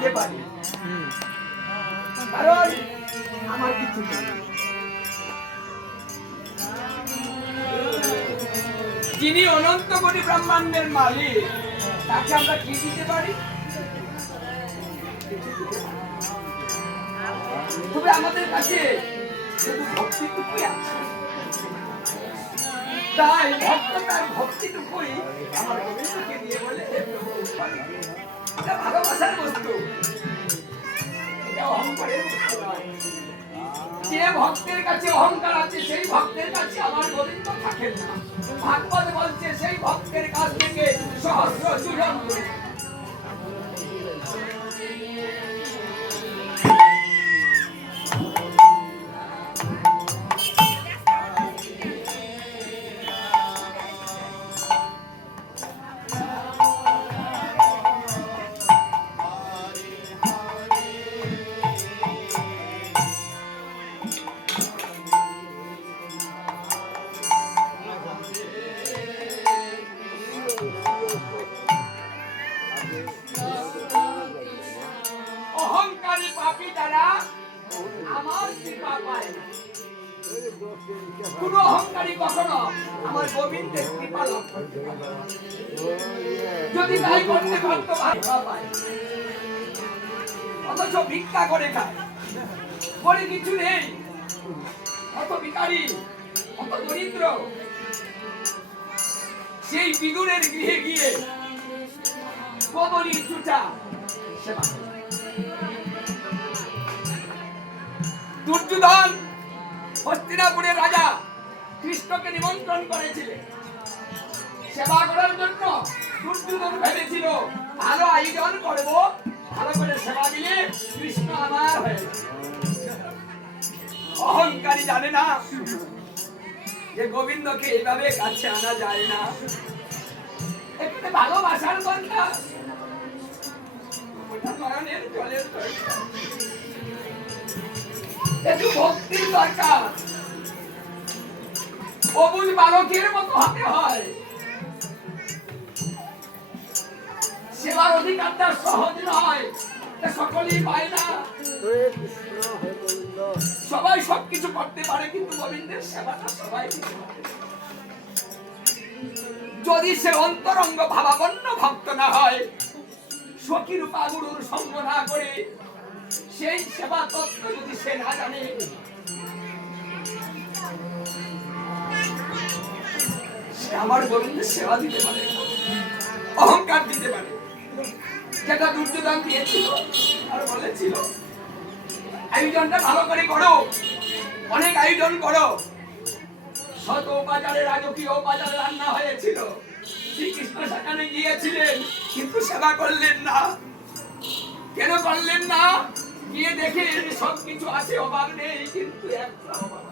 কিছু দিতে পারি। কারণ আমার কিছু যিনি অনন্ত কোটি ব্রহ্মাণ্ডের মালিক তাকে আমরা কি দিতে পারি? তবে আমাদের কাছে শুধু ভক্তিটুকুই আছে। তাই ভক্ত তার ভক্তিটুকুই আমার গোবিন্দকে দিয়ে বলে "হে প্রভু, এটা যে ভক্তের কাছে অহংকার আছে, সেই ভক্তের কাছে আমার গোবিন্দ থাকেন না। ভাগবত বলছে, সেই ভক্তের কাছ থেকে সহস্র সুজন গোবিন্দের কৃপা লাভ করতে যদি তাই করতে পারতো অথচ ভিক্ষা করে খায়। বলে কিছু নেই। অত ভিকারি অত দরিদ্র। সেই বিদুরের গৃহে গিয়ে কদরি চুচা সেবা। দুর্যোধন হস্তিনাপুরের রাজা কৃষ্ণকে নিমন্ত্রণ করেছিলেন সেবা করার জন্য দুর্যোধন ভেবেছিল, ভালো আয়োজন করব, ভালো করে সেবা দিলে কৃষ্ণ আমার হয়ে অহংকারী জানে না যে গোবিন্দকে এইভাবে কাছে আনা যায় না। এখানে ভালোবাসার কথা জলের একটু ভক্তির দরকার। বালকের মতো হতে হয়। সেবার অধিকারটা সহজ নয়। সকলেই পায় না। সবাই করতে পারে, কিন্তু গোবিন্দের সেবাটা সবাই। যদি সে অন্তরঙ্গ ভাবাপন্ন ভক্ত না হয় সখীর পাগুরুর সঙ্গ না করে, সেই সেবা তত্ত্ব যদি সে না জানে সে আমার গোবিন্দের সেবা দিতে পারে অহংকার দিতে পারে যেটা দুর্যোধন দিয়েছিল আর বলেছিল, আয়োজনটা ভালো করে করো, অনেক আয়োজন করো। শত উপাচারে রাজকীয় উপাচারে রান্না হয়েছিল, শ্রীকৃষ্ণ সেখানে গিয়েছিলেন, কিন্তু সেবা করলেন না। কেন করলেন না? গিয়ে দেখে সব কিছু আছে, অভাব নেই, কিন্তু একটা অভাব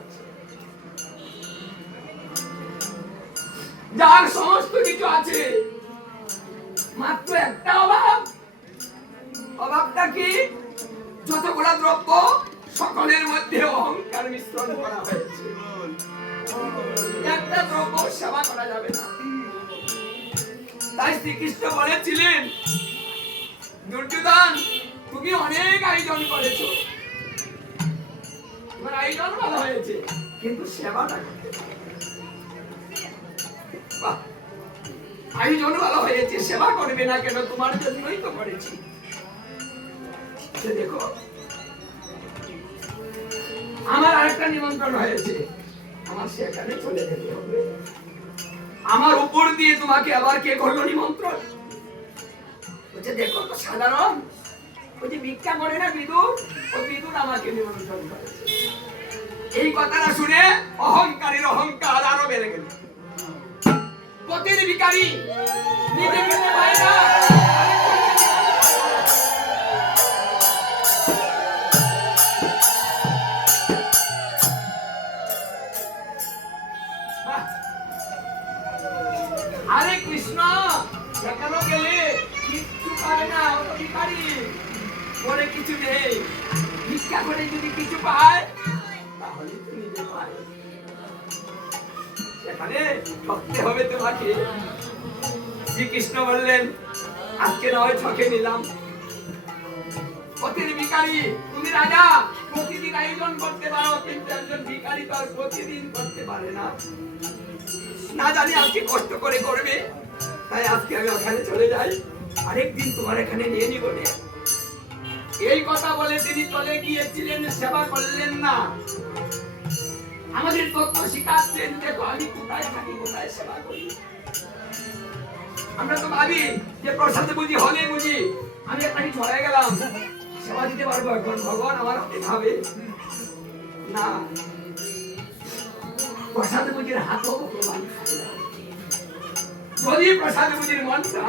যার সমস্ত কিছু আছে। মাত্র একটা অভাব। অভাবটা কি? যতগুলা দ্রব্য সকলের মধ্যে অহংকার মিশ্রণ করা হয়েছে। একটা দ্রব্য সেবা করা যাবে না। তাই শ্রীকৃষ্ণ বলেছিলেন, দুর্যোধন, তুমি অনেক আয়োজন করেছ। তোমার আয়োজন ভালো হয়েছে, কিন্তু সেবাটা আয়োজন ভালো হয়েছে, সেবা করবে না কেন? তোমার জন্যই তো করেছি। দেখো, আমার আরেকটা নিমন্ত্রণ হয়েছে। আমার সেখানে চলে যেতে হবে। আমার উপর দিয়ে তোমাকে আবার কে করল নিমন্ত্রণ? বলছে, দেখো তো সাধারণ যে ভিক্ষা করে না বিদুর ও বিদুর আমাকে নিমন্ত্রণ করেছে। এই কথাটা শুনে অহংকারের অহংকার আরও বেড়ে গেল। পতির ভিকারি নিজে খেতে আরে কৃষ্ণ, এখনও গেলে পারে না, ও তো ভিখারি। কিছু নেই। ভিক্ষা করে যদি কিছু পায়, তাহলে তো নিজে পায়। সেখানে ঠকতে হবে তোমাকে। শ্রীকৃষ্ণ বললেন, আজকে নয় ঠকে নিলাম। প্রতিদিন ভিখারি, তুমি রাজা, প্রতিদিন আয়োজন করতে পারো, কিন্তু একজন ভিখারি তো আর প্রতিদিন করতে পারে না। না জানি আজকে কষ্ট করে করবে, তাই আজকে আমি ওখানে চলে যাই। আরেকদিন তোমার এখানে নিয়ে নিব এই কথা বলে তিনি চলে গিয়েছিলেন, সেবা করলেন না। আমাদের তত্ত্ব শিখাচ্ছেন দেখো, আমি কোথায় থাকি, কোথায় সেবা করি? আমরা তো ভাবি যে প্রসাদে বুঝি হলে বুঝি। আমি একটা কিছু হয়ে গেলাম। সেবা দিতে পারব এখন ভগবান, আমার হাতে খাবে না। প্রসাদ বুঝির হাতও ভগবান যদি প্রসাদ বুঝির মনটা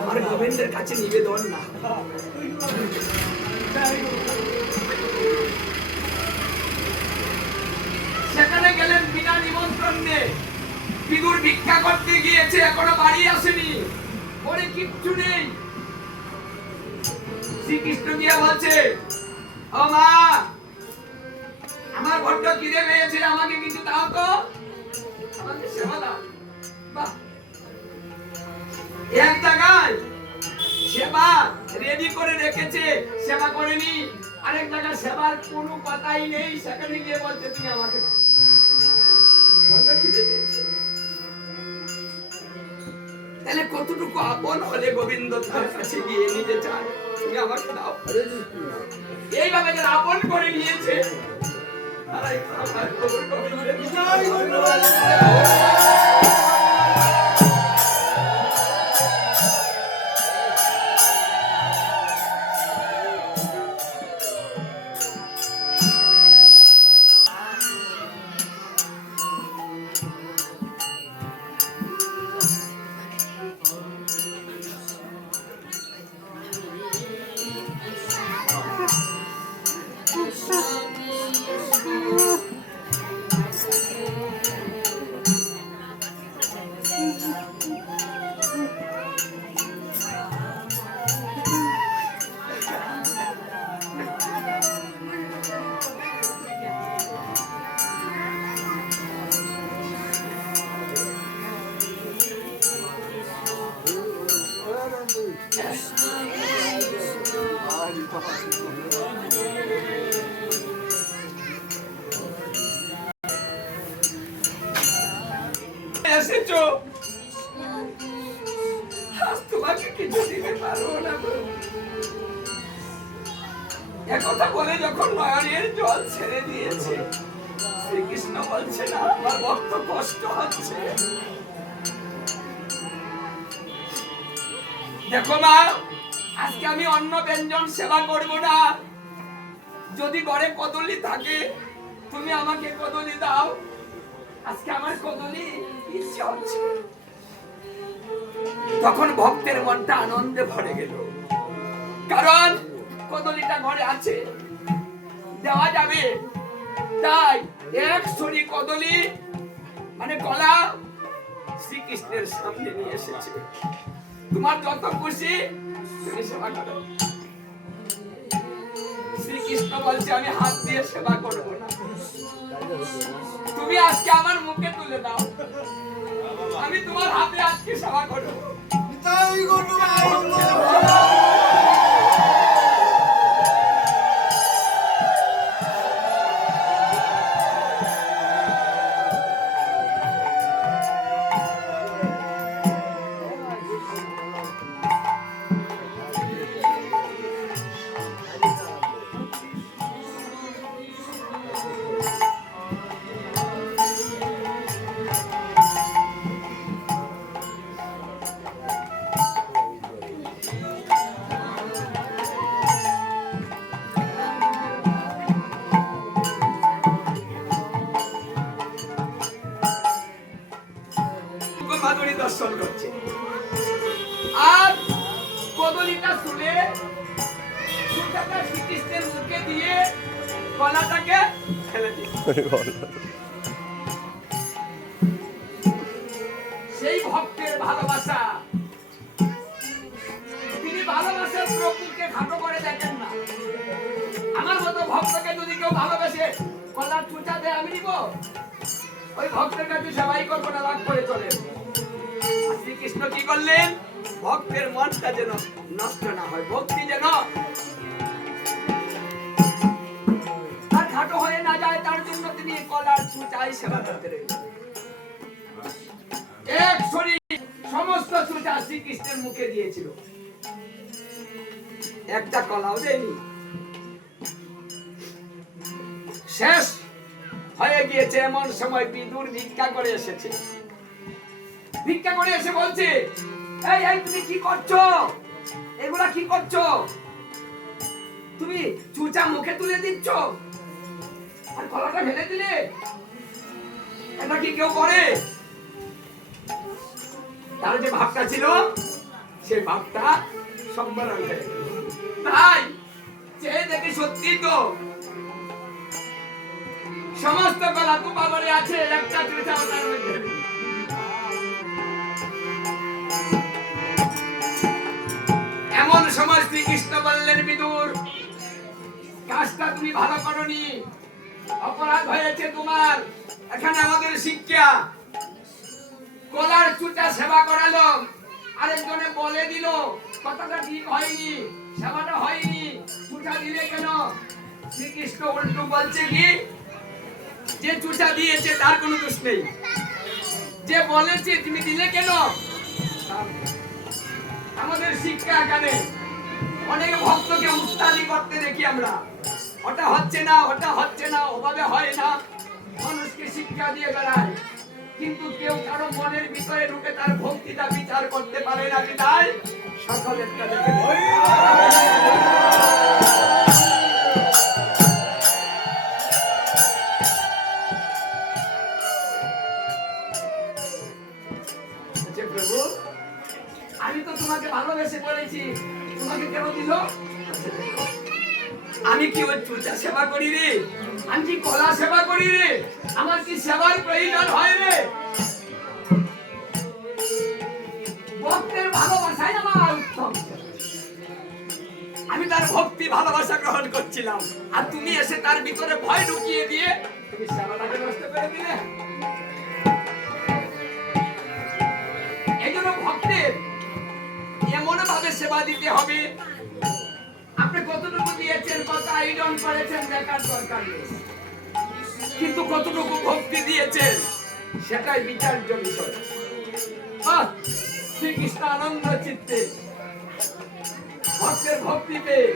আমার গোবিন্দের কাছে নিবেদন না। সেখানে গেলেন বিনা নিমন্ত্রণ। বিদুর ভিক্ষা করতে গিয়েছে, এখনও বাড়ি আসেনি। ওরে কিচ্ছু নেই। শ্রীকৃষ্ণ গিয়ে বলছে, ও মা, আমার বড্ড খিদে পেয়েছে, আমাকে কিছু দাও তো। আমাকে সেবা দাও। বাহ। এক জায়গায় রেডি করে রেখেছে, সেবা করেনি। আরেক জায়গায় সেবার কোনো কথাই নেই, সেখানে গিয়ে বলছে, তুমি আমাকে তাহলে কতটুকু আপন হলে গোবিন্দ তার কাছে গিয়ে নিজে চায়, তুমি আমাকে দাও। এইভাবে যারা আপন করে নিয়েছে, তারাই আমার একথা বলে যখন নয়নের জল ছেড়ে দিয়েছে, শ্রীকৃষ্ণ বলছে না আমার ভক্ত কষ্ট হচ্ছে। দেখো মা, আজকে আমি অন্ন ব্যঞ্জন সেবা করব না। যদি ঘরে কদলি থাকে, তুমি আমাকে কদলি দাও। আজকে আমার কদলি ইচ্ছে হচ্ছে। তখন ভক্তের মনটা আনন্দে ভরে গেল। কারণ ঘরে আছে? দেওয়া যাবে। তাই এক ছড়ি কদলি মানে শ্রীকৃষ্ণের সামনে নিয়ে এসেছে। তোমার যত খুশি শ্রীকৃষ্ণ বলছে, আমি হাত দিয়ে সেবা করব না। তুমি আজকে আমার মুখে তুলে দাও। আমি তোমার হাতে আজকে সেবা করব। দর্শন করছে। আর কদলিটা শুনে শ্রীকৃষ্ণের মুখে দিয়ে কলাটাকে ফেলে সেই ভক্তের ভালোবাসা। তিনি ভালো ভালোবাসার প্রকৃতিকে খাটো করে দেখেন না। আমার মতো ভক্তকে যদি কেউ ভালোবাসে কলার চুচা দেয় আমি নিব। ওই ভক্তের কাছে সেবাই করব না রাগ করে চলে শ্রীকৃষ্ণ কি করলেন? ভক্তের মনটা যেন নষ্ট না হয়, ভক্তি যেন খাটো হয়ে না যায়, তার জন্য তিনি কলার চুচাই সেবা করতে এক শরীর সমস্ত চুচা শ্রীকৃষ্ণের মুখে দিয়েছিল। একটা কলাও দেয়নি। শেষ হয়ে গিয়েছে, এমন সময় বিদুর ভিক্ষা করে এসেছে। ভিক্ষা করে এসে বলছে, এই এই, তুমি কি করছ? এগুলা কি করছ? তুমি চুচা মুখে তুলে দিচ্ছ আর কলাটা ফেলে দিলে? এটা কি কেউ করে? তার যে ভাবটা ছিল, সে ভাবটা সম্মান তাই চেয়ে দেখি সত্যি তো সমস্ত কলা তোমা করে আছে, একটা চুচা ওটার মধ্যে শ্রীকৃষ্ণ বললেন, বিদুর, কাজটা তুমি ভালো করনি। অপরাধ হয়েছে তোমার। এখানে আমাদের শিক্ষা। কলার চুটা সেবা করালো। আরেকজনে বলে দিল কথাটা ঠিক হয়নি, সেবাটা হয়নি চুটা দিলে কেন? শ্রীকৃষ্ণ উল্টো বলছে কি, যে চুটা দিয়েছে, তার কোনো দোষ নেই। যে বলেছে, তুমি দিলে কেন? আমাদের শিক্ষা এখানে। অনেক ভক্তকে উস্তাদি করতে দেখি আমরা। ওটা হচ্ছে না ওটা হচ্ছে না ওভাবে হয় না। মানুষকে শিক্ষা দিয়ে বেড়ায়। কিন্তু কেউ কারও মনের ভিতরে ঢুকে তার ভক্তিটা বিচার করতে পারে না দেখে নেয়। বলছে, প্রভু আমি তো তোমাকে ভালোবেসে বলেছি আমি কি ওই চুচা সেবা করি রে? আমি কি কলা সেবা করি রে? আমার কি সেবার প্রয়োজন হয় রে? ভক্তের ভালোবাসাই আমার উত্তম। আমি তার ভক্তি ভালোবাসা গ্রহণ করছিলাম। আর তুমি এসে তার ভিতরে ভয় ঢুকিয়ে দিয়ে তুমি সেবাটাকে নষ্ট করে দিলে। এই জন্য ভক্তের এমন ভাবে সেবা দিতে কতটুকু দিয়েছেন কত আয়োজন করেছেন, দেখার দরকার নেই। কিন্তু কতটুকু ভক্তি দিয়েছেন, সেটাই বিচার্য বিষয় শ্রীকৃষ্ণ আনন্দ চিত্তে ভক্তের ভক্তি পেয়ে।